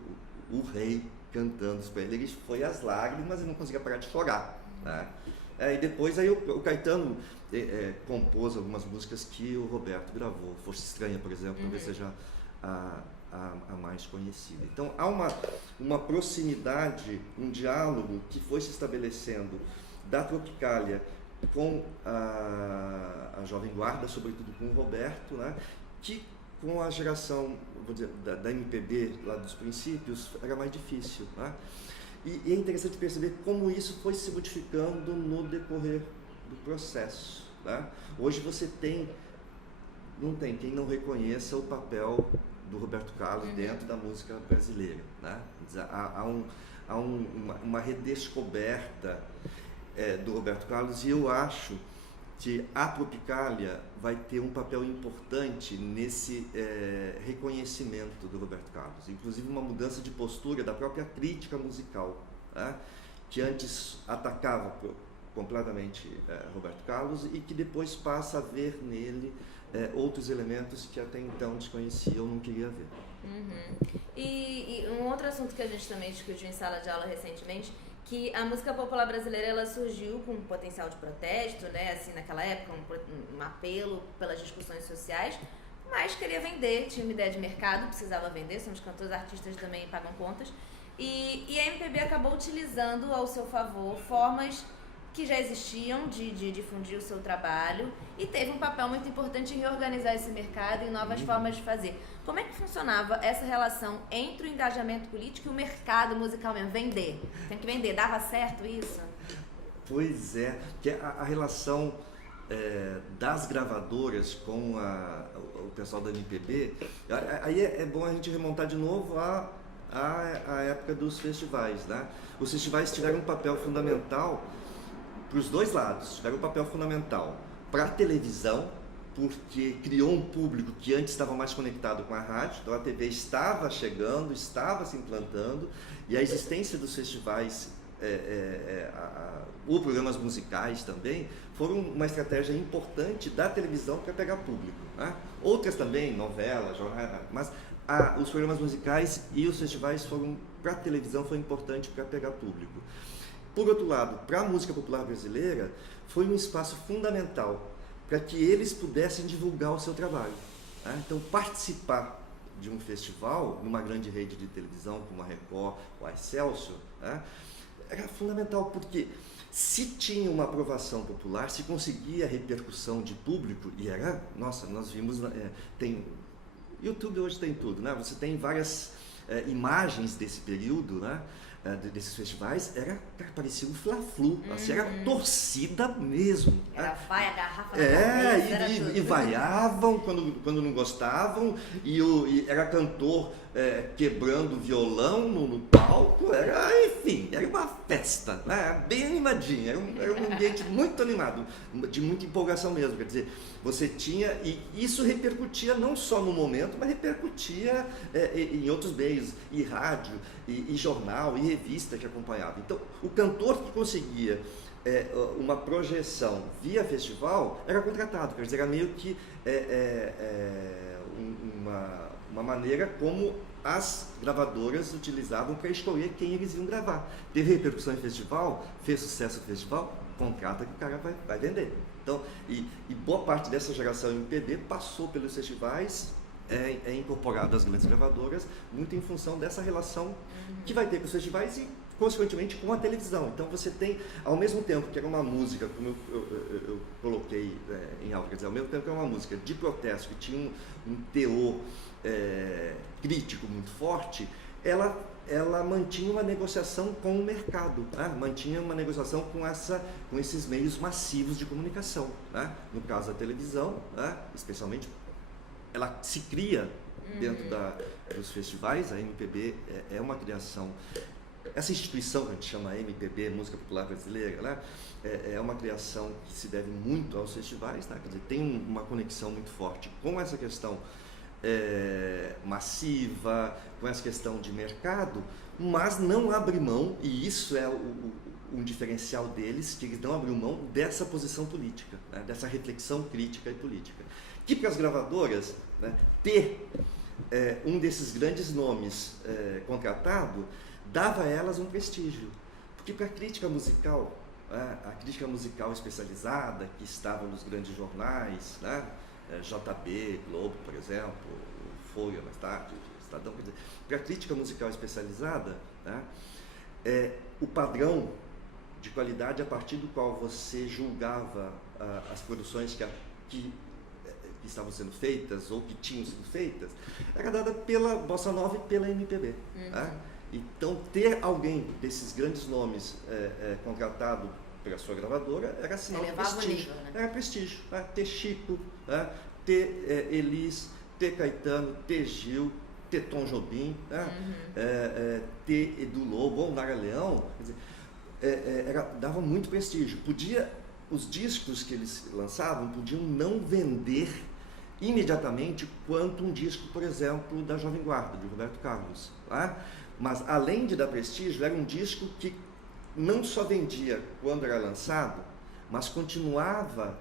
o rei cantando para ele foi às lágrimas e não conseguia parar de chorar, né? E depois aí o Caetano compôs algumas músicas que o Roberto gravou. Força Estranha, por exemplo, talvez seja a mais conhecida. Então há uma proximidade, um diálogo que foi se estabelecendo da Tropicália com a Jovem Guarda, sobretudo com o Roberto, né, que com a geração, vou dizer, da MPB lá dos princípios era mais difícil, né? E é interessante perceber como isso foi se modificando no decorrer do processo, né? Hoje você não tem quem não reconheça o papel do Roberto Carlos dentro da música brasileira, né? Há uma redescoberta do Roberto Carlos, e eu acho que a Tropicália vai ter um papel importante nesse reconhecimento do Roberto Carlos, inclusive uma mudança de postura da própria crítica musical, né? Que antes atacava completamente Roberto Carlos e que depois passa a ver nele outros elementos que até então desconhecia ou não queria ver. E um outro assunto que a gente também discutiu em sala de aula recentemente, que a música popular brasileira ela surgiu com um potencial de protesto, né, assim, naquela época, um apelo pelas discussões sociais, mas queria vender, tinha uma ideia de mercado, precisava vender, são os cantores, artistas também pagam contas, e a MPB acabou utilizando ao seu favor formas que já existiam de difundir o seu trabalho e teve um papel muito importante em reorganizar esse mercado e novas formas de fazer. Como é que funcionava essa relação entre o engajamento político e o mercado musical mesmo? Vender. Tem que vender. Dava certo isso? Pois é. Que a relação das gravadoras com o pessoal da MPB, aí é bom a gente remontar de novo à época dos festivais, né? Os festivais tiveram um papel fundamental para os dois lados, tiveram um papel fundamental para a televisão, porque criou um público que antes estava mais conectado com a rádio, então a TV estava chegando, estava se implantando, e a existência dos festivais ou programas musicais também foram uma estratégia importante da televisão para pegar público, né? Outras também, novelas, jornais, mas os programas musicais e os festivais para a televisão foi importante para pegar público. Por outro lado, para a música popular brasileira, foi um espaço fundamental para que eles pudessem divulgar o seu trabalho, né? Então, participar de um festival, numa grande rede de televisão como a Record ou a Excelsior, né, era fundamental, porque se tinha uma aprovação popular, se conseguia repercussão de público, e era, nossa, nós vimos, tem, YouTube hoje tem tudo, né? Você tem várias imagens desse período, né? Desses festivais, parecia um fla-flu, assim, era torcida mesmo. Era vaia, garrafa na cabeça, e vaiavam quando não gostavam, e era cantor quebrando violão no palco, enfim, era uma festa, né? Bem animadinha, era um ambiente muito animado, de muita empolgação mesmo, quer dizer, você tinha, e isso repercutia não só no momento, mas repercutia em outros meios, e rádio, e jornal, e revista que acompanhava. Então, o cantor que conseguia uma projeção via festival era contratado, quer dizer, era meio que uma maneira como as gravadoras utilizavam para escolher quem eles iam gravar. Teve repercussão em festival, fez sucesso no festival, contrata que o cara vai vender. Então, e boa parte dessa geração MPB passou pelos festivais, incorporado às grandes gravadoras, muito em função dessa relação que vai ter com os festivais e, consequentemente, com a televisão. Então, você tem, ao mesmo tempo que era uma música, como eu coloquei em aula, quer dizer, ao mesmo tempo que era uma música de protesto, que tinha um teor crítico muito forte, ela mantinha uma negociação com o mercado, né? Mantinha uma negociação com esses meios massivos de comunicação, né? No caso da televisão, né? Especialmente, ela se cria dentro dos festivais. A MPB é uma criação, essa instituição que a gente chama MPB, Música Popular Brasileira, né? É uma criação que se deve muito aos festivais, né? Quer dizer, tem uma conexão muito forte com essa questão massiva, com essa questão de mercado, mas não abre mão, e isso é um diferencial deles, que eles não abriram mão dessa posição política, né? Dessa reflexão crítica e política. Que para as gravadoras, né, ter um desses grandes nomes contratado dava a elas um prestígio, porque para a crítica musical, a crítica musical especializada, que estava nos grandes jornais, né, JB, Globo, por exemplo, Folha, mais tarde, Estadão, quer dizer, para a crítica musical especializada, né, o padrão de qualidade a partir do qual você julgava as produções que estavam sendo feitas ou que tinham sido feitas, era dada pela Bossa Nova e pela MPB. Né? Então, ter alguém desses grandes nomes contratado pela sua gravadora era sinal de prestígio. Nível, né? Era prestígio. Né? Ter Chico, né? Ter Elis, ter Caetano, ter Gil, ter Tom Jobim, né? Ter Edu Lobo ou Nara Leão, quer dizer, dava muito prestígio. Os discos que eles lançavam podiam não vender imediatamente quanto um disco, por exemplo, da Jovem Guarda, de Roberto Carlos. Né? Mas, além de dar prestígio, era um disco que não só vendia quando era lançado, mas continuava,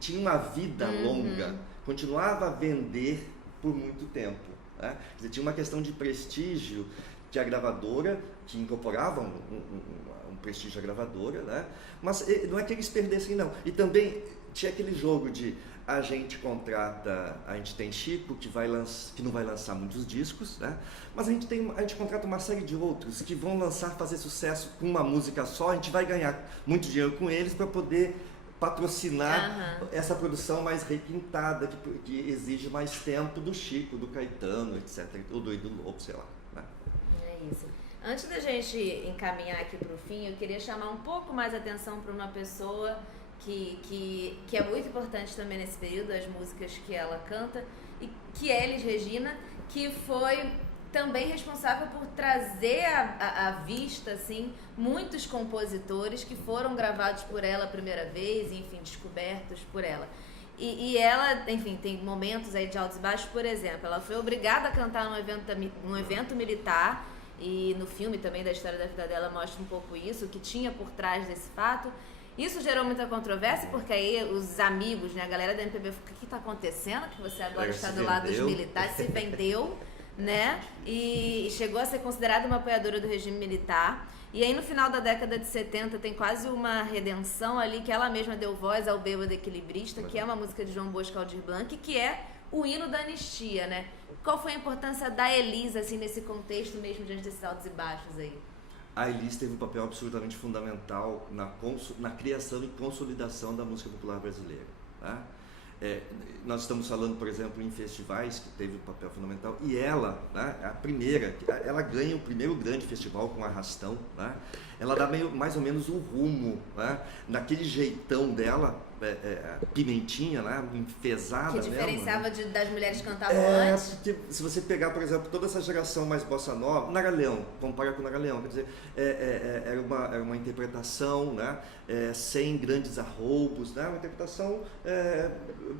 tinha uma vida longa, continuava a vender por muito tempo. Né? Quer dizer, tinha uma questão de prestígio que a gravadora, que incorporava um prestígio à gravadora, né? Mas não é que eles perdessem, não. E também tinha aquele jogo de a gente tem Chico, que não vai lançar muitos discos, né? Mas a gente contrata uma série de outros que vão fazer sucesso com uma música só, a gente vai ganhar muito dinheiro com eles para poder patrocinar essa produção mais requintada, que exige mais tempo do Chico, do Caetano, etc. Ou do Edu Lobo, sei lá. Né? É isso. Antes da gente encaminhar aqui para o fim, eu queria chamar um pouco mais a atenção para uma pessoa que é muito importante também nesse período, as músicas que ela canta, e que é Elis Regina, que foi também responsável por trazer à vista, assim, muitos compositores que foram gravados por ela a primeira vez, enfim, descobertos por ela. E ela, enfim, tem momentos aí de altos e baixos, por exemplo, ela foi obrigada a cantar num evento militar, e no filme também da história da vida dela mostra um pouco isso, o que tinha por trás desse fato. Isso gerou muita controvérsia, porque aí os amigos, né, a galera da MPB falou, o que está acontecendo? Que você agora está do lado dos militares, se vendeu, né? E chegou a ser considerada uma apoiadora do regime militar. E aí no final da década de 70 tem quase uma redenção ali, que ela mesma deu voz ao Bêbado Equilibrista, que é uma música de João Bosco Aldir Blanc, que é o hino da anistia, né? Qual foi a importância da Elis, assim, nesse contexto mesmo, diante desses altos e baixos aí? A Elis teve um papel absolutamente fundamental na criação e consolidação da música popular brasileira, tá? Nós estamos falando, por exemplo, em festivais, que teve um papel fundamental, e ela, né, ela ganha o primeiro grande festival com Arrastão, né? Ela dá mais ou menos um rumo, né, naquele jeitão dela, pimentinha, né, enfesada mesmo. Que diferenciava né? Das mulheres que cantavam antes. Porque se você pegar, por exemplo, toda essa geração mais bossa nova, Nara Leão, compara com Nara Leão, quer dizer, era uma interpretação, né, sem grandes arroubos, né, uma interpretação,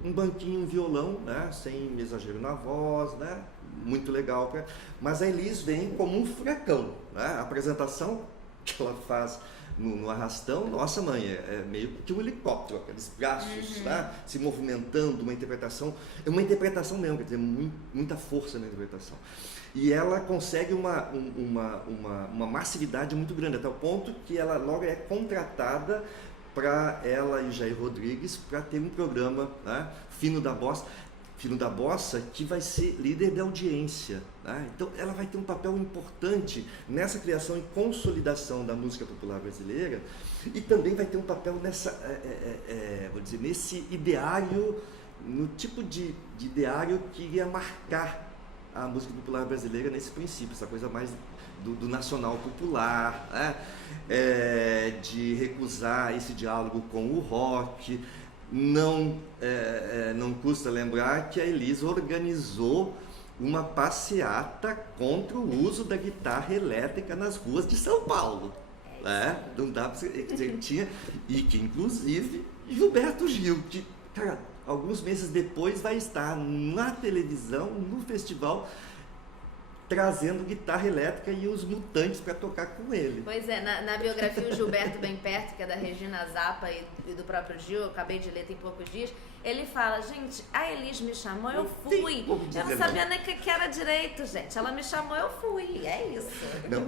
um banquinho, um violão, né, sem exagero na voz, né, muito legal. Mas a Elis vem como um furacão, né, a apresentação que ela faz no Arrastão, nossa mãe, é meio que um helicóptero, aqueles braços, né, se movimentando, uma interpretação mesmo, quer dizer, muita força na interpretação. E ela consegue uma massividade muito grande, até o ponto que ela logo é contratada para ela e Jair Rodrigues para ter um programa, né, Fino da Bossa, que vai ser líder de audiência, né? Então ela vai ter um papel importante nessa criação e consolidação da música popular brasileira, e também vai ter um papel nesse ideário, no tipo de ideário que iria marcar a música popular brasileira nesse princípio, essa coisa mais do nacional popular, né? De recusar esse diálogo com o rock. Não custa lembrar que a Elis organizou uma passeata contra o uso da guitarra elétrica nas ruas de São Paulo. Né? Não dá para dizer, tinha, e que inclusive Gilberto Gil, que, cara, alguns meses depois vai estar na televisão, no festival, trazendo guitarra elétrica e os Mutantes para tocar com ele. Pois é, na biografia O Gilberto Bem Perto, que é da Regina Zappa e do próprio Gil, eu acabei de ler tem poucos dias, ele fala, gente, a Elis me chamou, eu fui. Eu não sabia nem o que era direito, gente. Ela me chamou, eu fui. É isso. Não,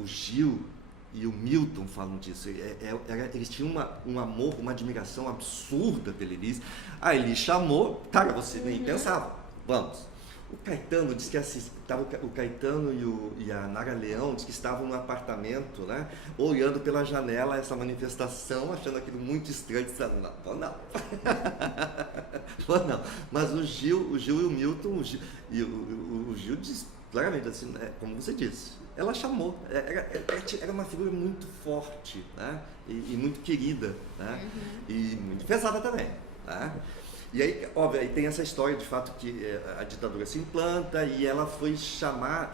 o Gil e o Milton falam disso. Eles tinham um amor, uma admiração absurda pela Elis. A Elis chamou, cara, você nem pensava, vamos. O Caetano disse que estava o Caetano e a Nara Leão disse que estavam no apartamento, né, olhando pela janela essa manifestação, achando aquilo muito estranho, dizendo, não. Mas o Gil e o Milton, o Gil diz claramente assim, como você disse, ela chamou, era uma figura muito forte, né, e muito querida, né, e muito pesada também, né. E aí, óbvio, aí tem essa história de fato que a ditadura se implanta e ela foi chamada,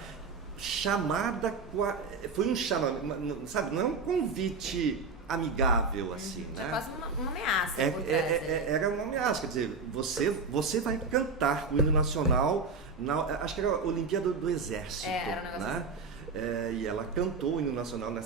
foi um chamamento, sabe, não é um convite amigável assim, né? É quase uma ameaça. Era uma ameaça, quer dizer, você vai cantar o hino nacional, acho que era a Olimpíada do Exército, era um negócio né? assim. E ela cantou o hino nacional na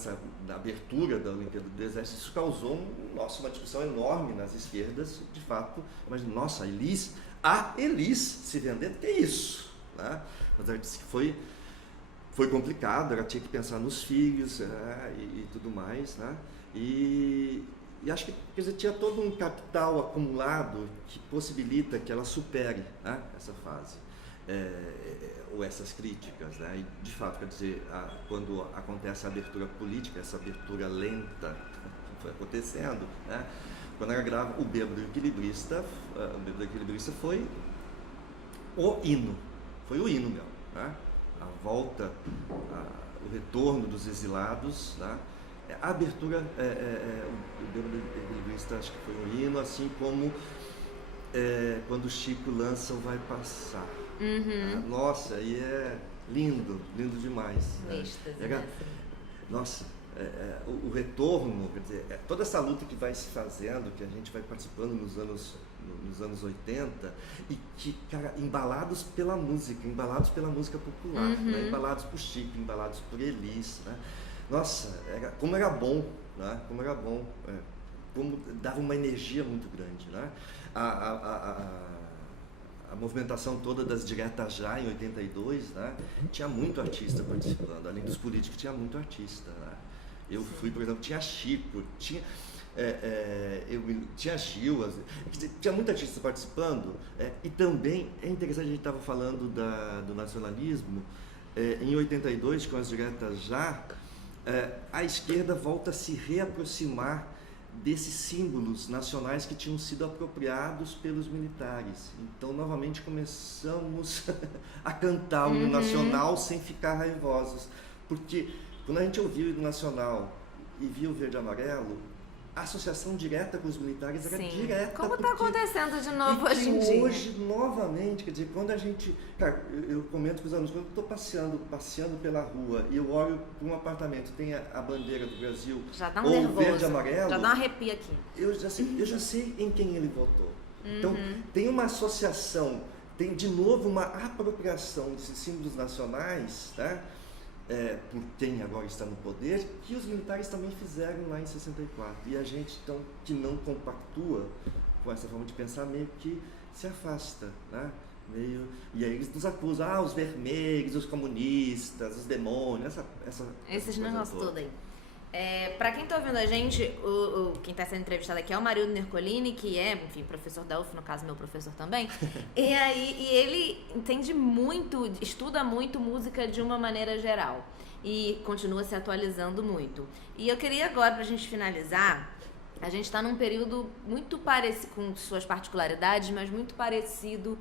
abertura da Olimpíada do Exército. Isso causou uma discussão enorme nas esquerdas, de fato. Mas, nossa, a Elis se vendendo, que é isso? Né? Mas ela disse que foi complicado, ela tinha que pensar nos filhos e tudo mais. Né? E acho que, quer dizer, tinha todo um capital acumulado que possibilita que ela supere, né, essa fase. Ou essas críticas, né? E de fato, quer dizer, quando acontece a abertura política, essa abertura lenta que foi acontecendo, né? Quando ela grava o Bêbado Equilibrista, foi o hino mesmo, né? A volta, o retorno dos exilados, né? A abertura, o Bêbado Equilibrista acho que foi um hino, assim como quando o Chico lança o Vai Passar. Uhum. Nossa, aí é lindo, lindo demais. Nossa, o retorno, quer dizer, toda essa luta que vai se fazendo, que a gente vai participando nos anos 80, e que, cara, embalados pela música popular, né? Embalados por Chico, embalados por Elis, né? Nossa, como era bom, né? Como dava uma energia muito grande, né? A movimentação toda das Diretas Já, em 82, né? Tinha muito artista participando, além dos políticos, tinha muito artista, né? Eu fui, por exemplo, tinha Chico, tinha Gil, tinha muita artista participando, e também é interessante, a gente estava falando do nacionalismo, em 82, com as Diretas Já, a esquerda volta a se reaproximar desses símbolos nacionais que tinham sido apropriados pelos militares. Então, novamente, começamos a cantar o hino nacional sem ficar raivosos, porque quando a gente ouvia o hino nacional e via o verde e amarelo, a associação direta com os militares era direta. Como está acontecendo de novo hoje em dia? Hoje, novamente, quer dizer, quando a gente... Cara, eu comento com os alunos, quando eu estou passeando pela rua e eu olho para um apartamento, tem a bandeira do Brasil, já dá ou verde e amarelo... Já dá um arrepio aqui. Eu já sei em quem ele votou. Então, tem uma associação, tem de novo uma apropriação desses símbolos nacionais, tá? Por quem agora está no poder, que os militares também fizeram lá em 64. E a gente, então, que não compactua com essa forma de pensar, meio que se afasta, né? E aí eles nos acusam, os vermelhos, os comunistas, os demônios, esses negócios todos aí. Para quem está ouvindo a gente, quem está sendo entrevistado aqui é o Marildo Nercolini, que é, enfim, professor da UF, no caso, meu professor também. E ele entende muito, estuda muito música de uma maneira geral e continua se atualizando muito. E eu queria agora, para a gente finalizar, a gente está num período muito parecido, com suas particularidades, mas muito parecido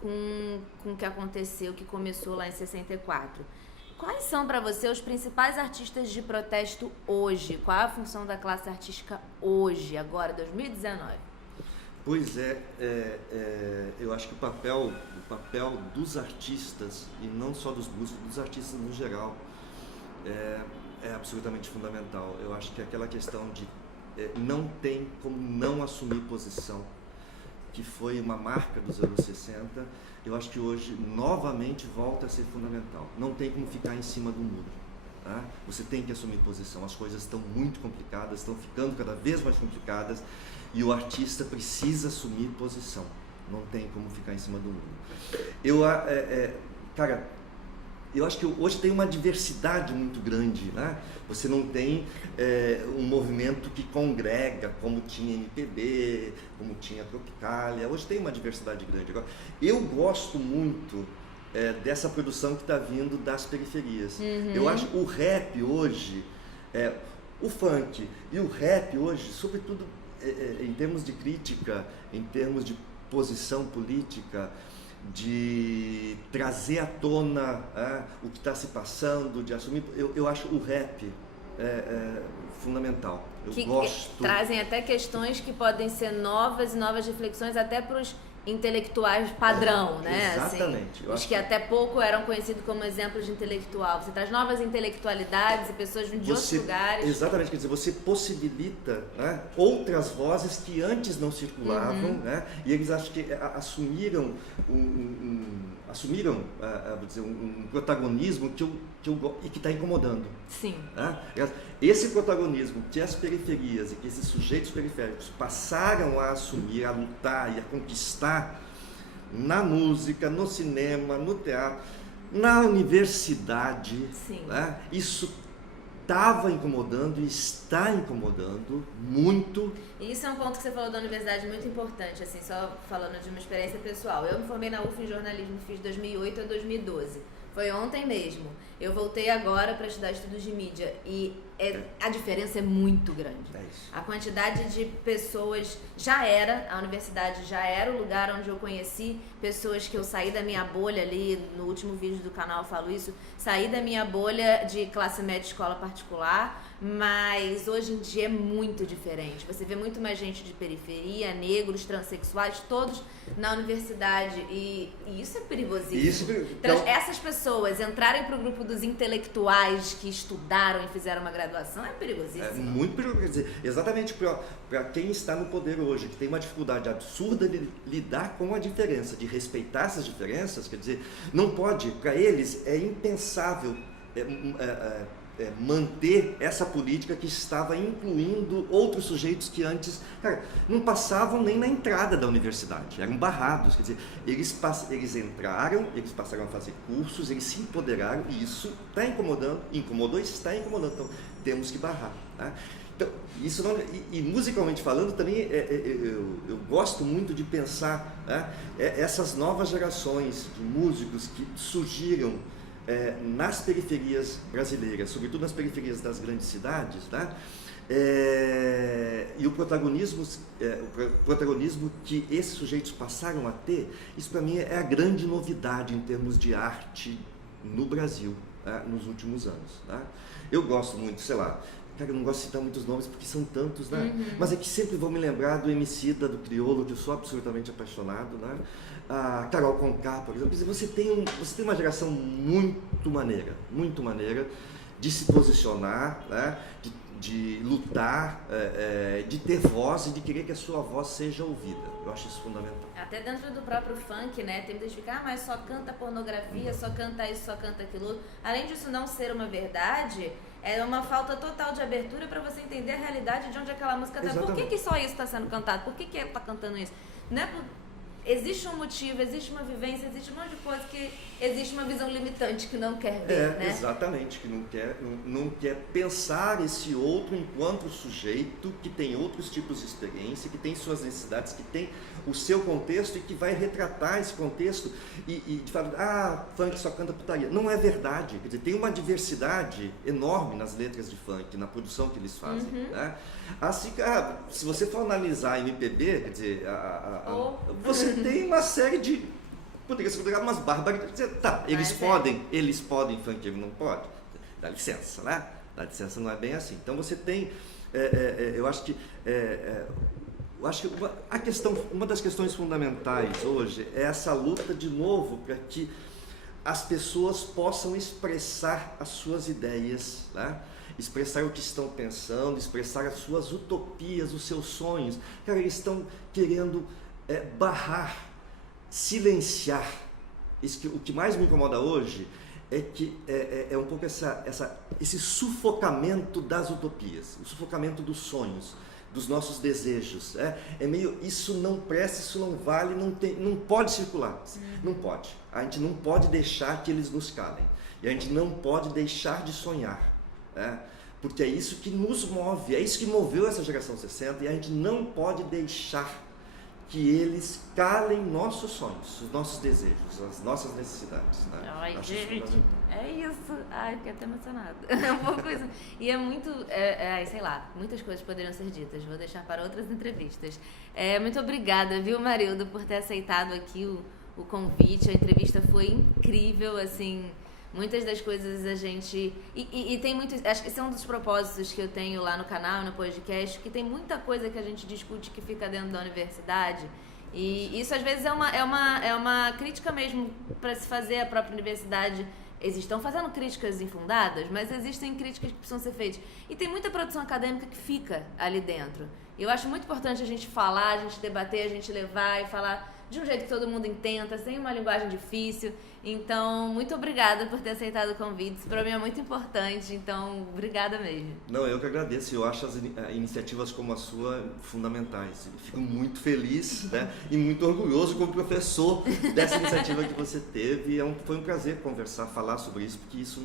com o que aconteceu, que começou lá em 64. Quais são para você os principais artistas de protesto hoje? Qual é a função da classe artística hoje, agora, 2019? Pois eu acho que o papel dos artistas, e não só dos músicos, dos artistas no geral, é absolutamente fundamental. Eu acho que aquela questão de não tem como não assumir posição, que foi uma marca dos anos 60, eu acho que hoje novamente volta a ser fundamental. Não tem como ficar em cima do muro, tá? Você tem que assumir posição. As coisas estão muito complicadas, estão ficando cada vez mais complicadas, e o artista precisa assumir posição. Não tem como ficar em cima do muro. Eu acho que hoje tem uma diversidade muito grande, né? Você não tem um movimento que congrega, como tinha MPB, como tinha Tropicália. Hoje tem uma diversidade grande. Agora, eu gosto muito dessa produção que está vindo das periferias. Eu acho que o rap hoje, o funk e o rap hoje, sobretudo em termos de crítica, em termos de posição política, de trazer à tona o que está se passando, de assumir. Eu acho o rap fundamental. Eu gosto. Trazem até questões que podem ser novas reflexões até para os intelectuais padrão, né? Exatamente. Assim, os que até pouco eram conhecidos como exemplos de intelectual. Você traz novas intelectualidades e pessoas de outros lugares. Exatamente, quer dizer, você possibilita, né, outras vozes que antes não circulavam, né? E eles acho que assumiram um protagonismo e que está incomodando. Sim. Né? Esse protagonismo que as periferias e que esses sujeitos periféricos passaram a assumir, a lutar e a conquistar na música, no cinema, no teatro, na universidade, né? Isso estava incomodando e está incomodando muito. E isso é um ponto que você falou da universidade muito importante, assim, só falando de uma experiência pessoal. Eu me formei na UF em jornalismo, fiz de 2008 a 2012. Foi ontem mesmo. Eu voltei agora para estudar estudos de mídia e a diferença é muito grande. É isso. A quantidade de pessoas a universidade já era o lugar onde eu conheci pessoas que eu saí da minha bolha ali, no último vídeo do canal eu falo isso, saí da minha bolha de classe média escola particular, mas hoje em dia é muito diferente. Você vê muito mais gente de periferia, negros, transexuais, todos na universidade e isso é perigosíssimo. Então, essas pessoas entrarem para o grupo dos intelectuais que estudaram e fizeram uma graduação é perigosíssimo. É muito perigoso. Quer dizer, exatamente para quem está no poder hoje, que tem uma dificuldade absurda de lidar com a diferença, de respeitar essas diferenças, quer dizer, não pode, para eles é impensável manter essa política que estava incluindo outros sujeitos que antes, cara, não passavam nem na entrada da universidade, eram barrados, quer dizer, eles entraram, eles passaram a fazer cursos, eles se empoderaram e isso está incomodando, está incomodando, então temos que barrar, né? Então, isso não, e musicalmente falando também eu gosto muito de pensar, né, essas novas gerações de músicos que surgiram nas periferias brasileiras, sobretudo nas periferias das grandes cidades, tá? E o protagonismo que esses sujeitos passaram a ter, isso para mim é a grande novidade em termos de arte no Brasil, tá? Nos últimos anos. Tá? Eu gosto muito, sei lá, cara, eu não gosto de citar muitos nomes porque são tantos, né? Uhum. Mas é que sempre vou me lembrar do Emicida, do Criolo, que eu sou absolutamente apaixonado, né? A Carol Conká, por exemplo. Você tem uma geração muito maneira de se posicionar, né? de lutar, de ter voz e de querer que a sua voz seja ouvida. Eu acho isso fundamental. Até dentro do próprio funk, né? Tem muita gente que fica, mas só canta pornografia, só canta isso, só canta aquilo. Além disso não ser uma verdade, é uma falta total de abertura para você entender a realidade de onde aquela música está. Por que só isso está sendo cantado? Por que ele está cantando isso? Não é existe um motivo, existe uma vivência, existe um monte de coisa que existe uma visão limitante que não quer ver, né? Exatamente, que não quer pensar esse outro enquanto sujeito que tem outros tipos de experiência, que tem suas necessidades, que tem o seu contexto e que vai retratar esse contexto e de falar, funk só canta putaria. Não é verdade, quer dizer, tem uma diversidade enorme nas letras de funk, na produção que eles fazem, né? Assim, se você for analisar a MPB, quer dizer, você tem uma série de, poderia ser considerado umas barbaridades. Tá, eles podem, funk ele não pode. Dá licença, né? Dá licença, não é bem assim. Então você tem, eu acho que uma das questões fundamentais hoje é essa luta de novo para que as pessoas possam expressar as suas ideias, né? Expressar o que estão pensando, expressar as suas utopias, os seus sonhos. Cara, eles estão querendo barrar, silenciar. O que mais me incomoda hoje é que é um pouco esse sufocamento das utopias, o sufocamento dos sonhos, dos nossos desejos. É meio, isso não presta, isso não vale, não pode circular. Não pode. A gente não pode deixar que eles nos calem. E a gente não pode deixar de sonhar. Porque é isso que nos move, é isso que moveu essa geração 60 e a gente não pode deixar que eles calem nossos sonhos, os nossos desejos, as nossas necessidades. Né? Ai, gente, é isso. Ai, fiquei até emocionada. É um pouco isso. E é muito, sei lá, muitas coisas poderiam ser ditas, vou deixar para outras entrevistas. Muito obrigada, viu, Marildo, por ter aceitado aqui o convite. A entrevista foi incrível, assim. Muitas das coisas a gente... E tem muitos... Acho que esse é um dos propósitos que eu tenho lá no canal, no podcast, que tem muita coisa que a gente discute que fica dentro da universidade. E isso, às vezes, é uma crítica mesmo para se fazer à própria universidade. Eles estão fazendo críticas infundadas, mas existem críticas que precisam ser feitas. E tem muita produção acadêmica que fica ali dentro. Eu acho muito importante a gente falar, a gente debater, a gente levar e falar de um jeito que todo mundo entenda, sem uma linguagem difícil. Então, muito obrigada por ter aceitado o convite. Isso para mim é muito importante, então, obrigada mesmo. Não, eu que agradeço. Eu acho as iniciativas como a sua fundamentais. Eu fico muito feliz, né, e muito orgulhoso como professor dessa iniciativa que você teve. Foi um prazer conversar, falar sobre isso, porque isso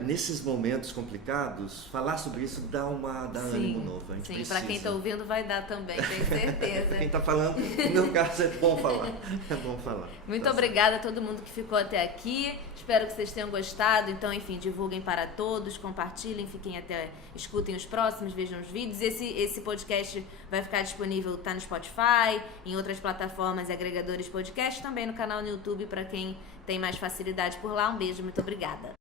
nesses momentos complicados, falar sobre isso dá ânimo novo. A gente precisa. Para quem está ouvindo vai dar também, tenho certeza. Quem está falando, no meu caso, é bom falar. É bom falar. Muito obrigada a todo mundo que ficou até aqui. Espero que vocês tenham gostado. Então, enfim, divulguem para todos, compartilhem, escutem os próximos, vejam os vídeos. Esse podcast vai ficar disponível, tá no Spotify, em outras plataformas e agregadores podcast, também no canal no YouTube para quem tem mais facilidade por lá. Um beijo, muito obrigada.